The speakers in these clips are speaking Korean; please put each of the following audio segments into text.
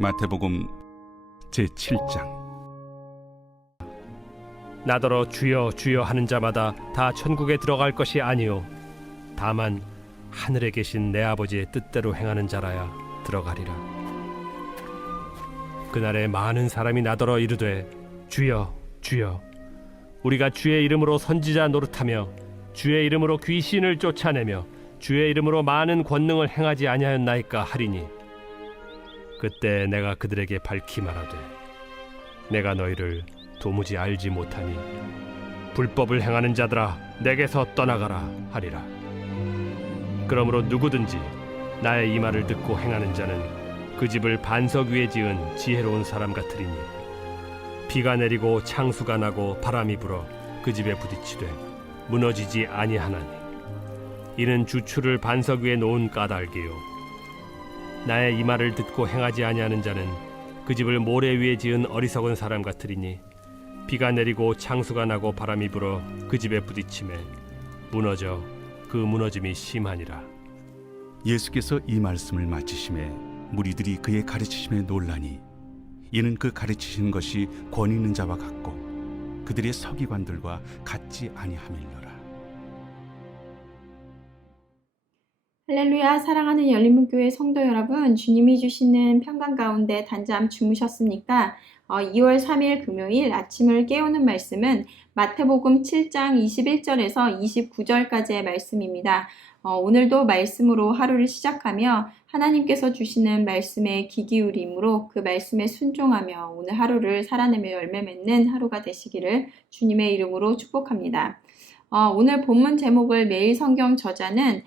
마태복음 제7장. 나더러 주여 주여 하는 자마다 다 천국에 들어갈 것이 아니요 다만 하늘에 계신 내 아버지의 뜻대로 행하는 자라야 들어가리라. 그날에 많은 사람이 나더러 이르되 주여 주여 우리가 주의 이름으로 선지자 노릇하며 주의 이름으로 귀신을 쫓아내며 주의 이름으로 많은 권능을 행하지 아니하였나이까 하리니 그때 내가 그들에게 밝히 말하되 내가 너희를 도무지 알지 못하니 불법을 행하는 자들아 내게서 떠나가라 하리라. 그러므로 누구든지 나의 이 말을 듣고 행하는 자는 그 집을 반석 위에 지은 지혜로운 사람 같으리니 비가 내리고 창수가 나고 바람이 불어 그 집에 부딪히되 무너지지 아니하나니 이는 주추를 반석 위에 놓은 까닭이요 나의 이 말을 듣고 행하지 아니하는 자는 그 집을 모래 위에 지은 어리석은 사람 같으리니 비가 내리고 창수가 나고 바람이 불어 그 집에 부딪히매 무너져 그 무너짐이 심하니라. 예수께서 이 말씀을 마치심에 무리들이 그의 가르치심에 놀라니 이는 그 가르치시는 것이 권위 있는 자와 같고 그들의 서기관들과 같지 아니함일러라. 할렐루야. 사랑하는 열린문교회 성도 여러분, 주님이 주시는 평강 가운데 단잠 주무셨습니까? 2월 3일 금요일 아침을 깨우는 말씀은 마태복음 7장 21절에서 29절까지의 말씀입니다. 오늘도 말씀으로 하루를 시작하며 하나님께서 주시는 말씀에 귀 기울임으로 그 말씀에 순종하며 오늘 하루를 살아내며 열매 맺는 하루가 되시기를 주님의 이름으로 축복합니다. 오늘 본문 제목을 매일 성경 저자는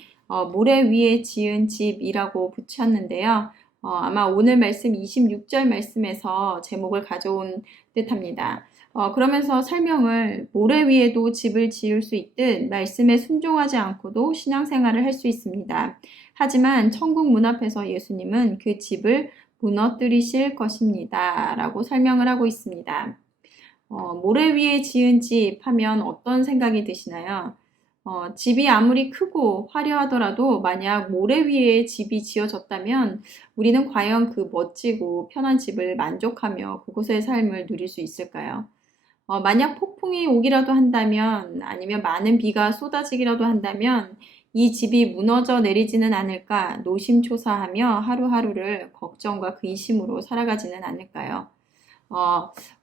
모래 위에 지은 집이라고 붙였는데요. 아마 오늘 말씀 26절 말씀에서 제목을 가져온 듯합니다. 그러면서 설명을 모래 위에도 집을 지을 수 있듯 말씀에 순종하지 않고도 신앙생활을 할 수 있습니다. 하지만 천국 문 앞에서 예수님은 그 집을 무너뜨리실 것입니다. 라고 설명을 하고 있습니다. 모래 위에 지은 집 하면 어떤 생각이 드시나요? 집이 아무리 크고 화려하더라도 만약 모래 위에 집이 지어졌다면 우리는 과연 그 멋지고 편한 집을 만족하며 그곳의 삶을 누릴 수 있을까요? 만약 폭풍이 오기라도 한다면 아니면 많은 비가 쏟아지기라도 한다면 이 집이 무너져 내리지는 않을까 노심초사하며 하루하루를 걱정과 근심으로 살아가지는 않을까요?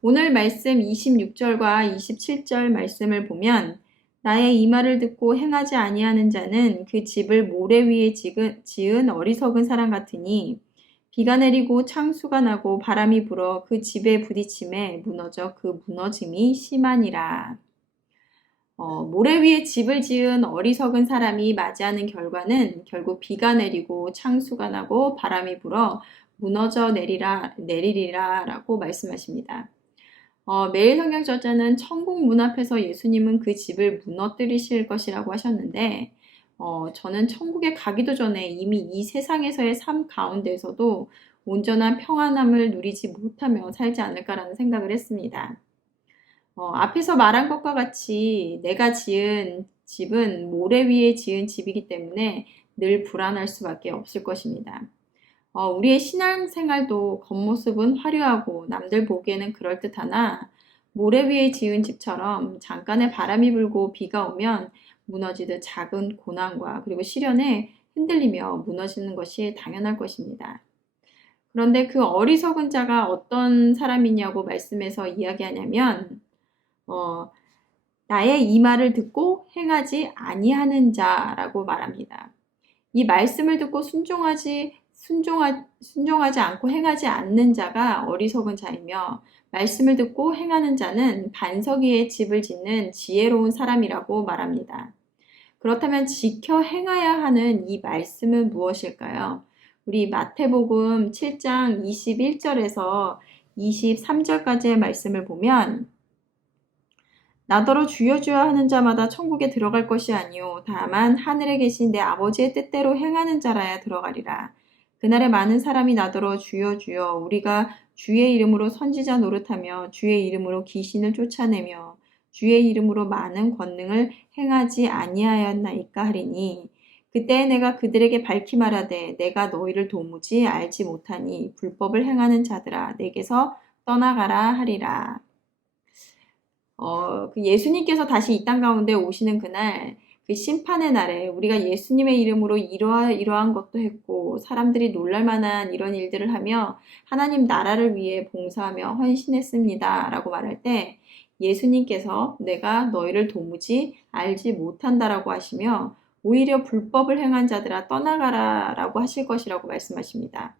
오늘 말씀 26절과 27절 말씀을 보면 나의 이 말을 듣고 행하지 아니하는 자는 그 집을 모래 위에 지은 어리석은 사람 같으니 비가 내리고 창수가 나고 바람이 불어 그 집에 부딪힘에 무너져 그 무너짐이 심하니라. 모래 위에 집을 지은 어리석은 사람이 맞이하는 결과는 결국 비가 내리고 창수가 나고 바람이 불어 무너져 내리리라 라고 말씀하십니다. 매일 성경 저자는 천국 문 앞에서 예수님은 그 집을 무너뜨리실 것이라고 하셨는데 저는 천국에 가기도 전에 이미 이 세상에서의 삶 가운데에서도 온전한 평안함을 누리지 못하며 살지 않을까라는 생각을 했습니다. 앞에서 말한 것과 같이 내가 지은 집은 모래 위에 지은 집이기 때문에 늘 불안할 수밖에 없을 것입니다. 우리의 신앙생활도 겉모습은 화려하고 남들 보기에는 그럴듯하나 모래 위에 지은 집처럼 잠깐의 바람이 불고 비가 오면 무너지듯 작은 고난과 그리고 시련에 흔들리며 무너지는 것이 당연할 것입니다. 그런데 그 어리석은 자가 어떤 사람이냐고 말씀에서 이야기하냐면 나의 이 말을 듣고 행하지 아니하는 자라고 말합니다. 이 말씀을 듣고 순종하지 않고 행하지 않는 자가 어리석은 자이며 말씀을 듣고 행하는 자는 반석 위에 집을 짓는 지혜로운 사람이라고 말합니다. 그렇다면 지켜 행해야 하는 이 말씀은 무엇일까요? 우리 마태복음 7장 21절에서 23절까지의 말씀을 보면 나더러 주여 주여 하는 자마다 천국에 들어갈 것이 아니요 다만 하늘에 계신 내 아버지의 뜻대로 행하는 자라야 들어가리라. 그날에 많은 사람이 나더러 주여 주여 우리가 주의 이름으로 선지자 노릇하며 주의 이름으로 귀신을 쫓아내며 주의 이름으로 많은 권능을 행하지 아니하였나이까 하리니 그때 내가 그들에게 밝히 말하되 내가 너희를 도무지 알지 못하니 불법을 행하는 자들아 내게서 떠나가라 하리라. 그 예수님께서 다시 이 땅 가운데 오시는 그날, 그 심판의 날에 우리가 예수님의 이름으로 이러한 것도 했고 사람들이 놀랄 만한 이런 일들을 하며 하나님 나라를 위해 봉사하며 헌신했습니다 라고 말할 때 예수님께서 내가 너희를 도무지 알지 못한다라고 하시며 오히려 불법을 행한 자들아 떠나가라 라고 하실 것이라고 말씀하십니다.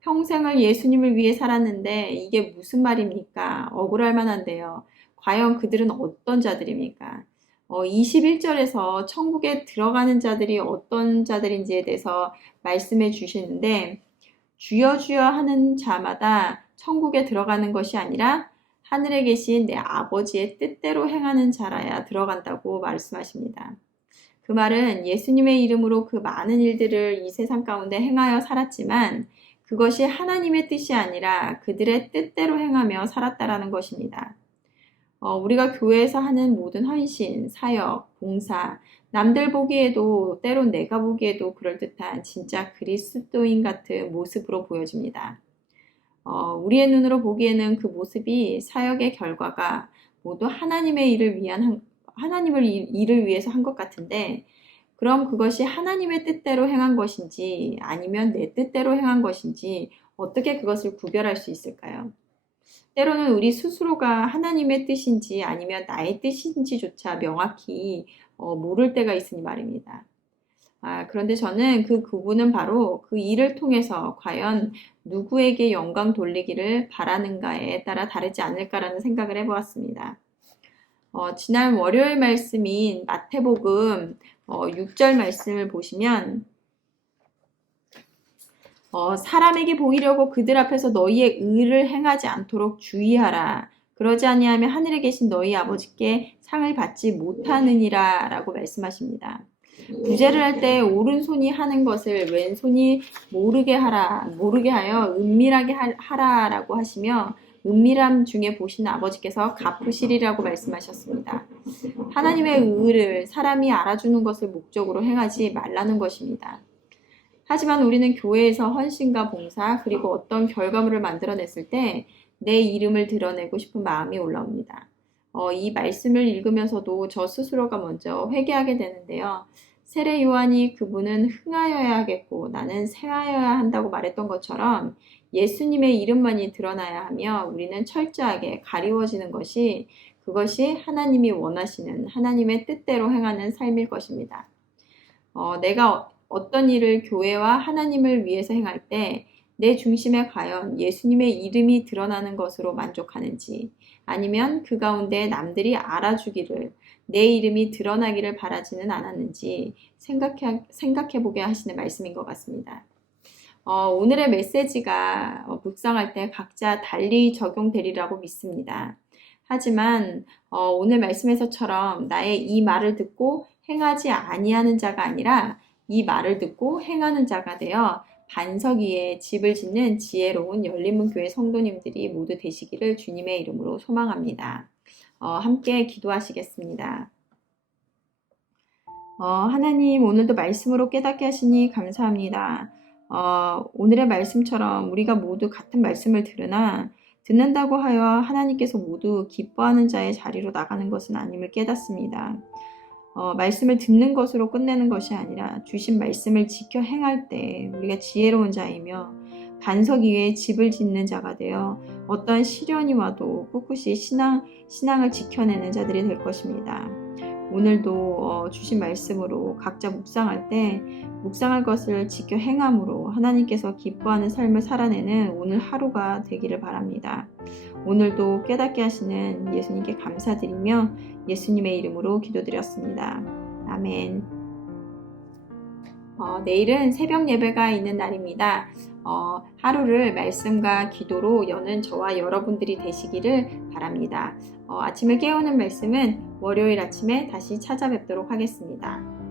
평생을 예수님을 위해 살았는데 이게 무슨 말입니까? 억울할 만한데요. 과연 그들은 어떤 자들입니까? 21절에서 천국에 들어가는 자들이 어떤 자들인지에 대해서 말씀해 주시는데 주여 주여 하는 자마다 천국에 들어가는 것이 아니라 하늘에 계신 내 아버지의 뜻대로 행하는 자라야 들어간다고 말씀하십니다. 그 말은 예수님의 이름으로 그 많은 일들을 이 세상 가운데 행하여 살았지만 그것이 하나님의 뜻이 아니라 그들의 뜻대로 행하며 살았다라는 것입니다. 우리가 교회에서 하는 모든 헌신, 사역, 봉사, 남들 보기에도 때론 내가 보기에도 그럴듯한 진짜 그리스도인 같은 모습으로 보여집니다. 우리의 눈으로 보기에는 그 모습이 사역의 결과가 모두 하나님의 일을 위해서 한 것 같은데 그럼 그것이 하나님의 뜻대로 행한 것인지 아니면 내 뜻대로 행한 것인지 어떻게 그것을 구별할 수 있을까요? 때로는 우리 스스로가 하나님의 뜻인지 아니면 나의 뜻인지조차 명확히 모를 때가 있으니 말입니다. 그런데 저는 그 구분은 바로 그 일을 통해서 과연 누구에게 영광 돌리기를 바라는가에 따라 다르지 않을까라는 생각을 해보았습니다. 지난 월요일 말씀인 마태복음 6절 말씀을 보시면 사람에게 보이려고 그들 앞에서 너희의 의를 행하지 않도록 주의하라. 그러지 아니하면 하늘에 계신 너희 아버지께 상을 받지 못하느니라 라고 말씀하십니다. 구제를 할 때 오른손이 하는 것을 왼손이 모르게 하여 은밀하게 하라라고 하시며 은밀함 중에 보시는 아버지께서 갚으시리라고 말씀하셨습니다. 하나님의 의를 사람이 알아주는 것을 목적으로 행하지 말라는 것입니다. 하지만 우리는 교회에서 헌신과 봉사 그리고 어떤 결과물을 만들어냈을 때 내 이름을 드러내고 싶은 마음이 올라옵니다. 이 말씀을 읽으면서도 저 스스로가 먼저 회개하게 되는데요. 세례 요한이 그분은 흥하여야 하겠고 나는 쇠하여야 한다고 말했던 것처럼 예수님의 이름만이 드러나야 하며 우리는 철저하게 가리워지는 것이 그것이 하나님이 원하시는 하나님의 뜻대로 행하는 삶일 것입니다. 내가 어떤 일을 교회와 하나님을 위해서 행할 때 내 중심에 과연 예수님의 이름이 드러나는 것으로 만족하는지 아니면 그 가운데 남들이 알아주기를 내 이름이 드러나기를 바라지는 않았는지 생각해보게 하시는 말씀인 것 같습니다. 오늘의 메시지가 묵상할 때 각자 달리 적용되리라고 믿습니다. 하지만 오늘 말씀에서처럼 나의 이 말을 듣고 행하지 아니하는 자가 아니라 이 말을 듣고 행하는 자가 되어 반석 위에 집을 짓는 지혜로운 열린문교회 성도님들이 모두 되시기를 주님의 이름으로 소망합니다. 함께 기도하시겠습니다. 하나님 오늘도 말씀으로 깨닫게 하시니 감사합니다. 오늘의 말씀처럼 우리가 모두 같은 말씀을 들으나 듣는다고 하여 하나님께서 모두 기뻐하는 자의 자리로 나가는 것은 아님을 깨닫습니다. 말씀을 듣는 것으로 끝내는 것이 아니라 주신 말씀을 지켜 행할 때 우리가 지혜로운 자이며 반석 위에 집을 짓는 자가 되어 어떤 시련이 와도 꿋꿋이 신앙을 지켜내는 자들이 될 것입니다. 오늘도 주신 말씀으로 각자 묵상할 때 묵상할 것을 지켜 행함으로 하나님께서 기뻐하는 삶을 살아내는 오늘 하루가 되기를 바랍니다. 오늘도 깨닫게 하시는 예수님께 감사드리며 예수님의 이름으로 기도드렸습니다. 아멘. 내일은 새벽 예배가 있는 날입니다. 하루를 말씀과 기도로 여는 저와 여러분들이 되시기를 바랍니다. 아침을 깨우는 말씀은 월요일 아침에 다시 찾아뵙도록 하겠습니다.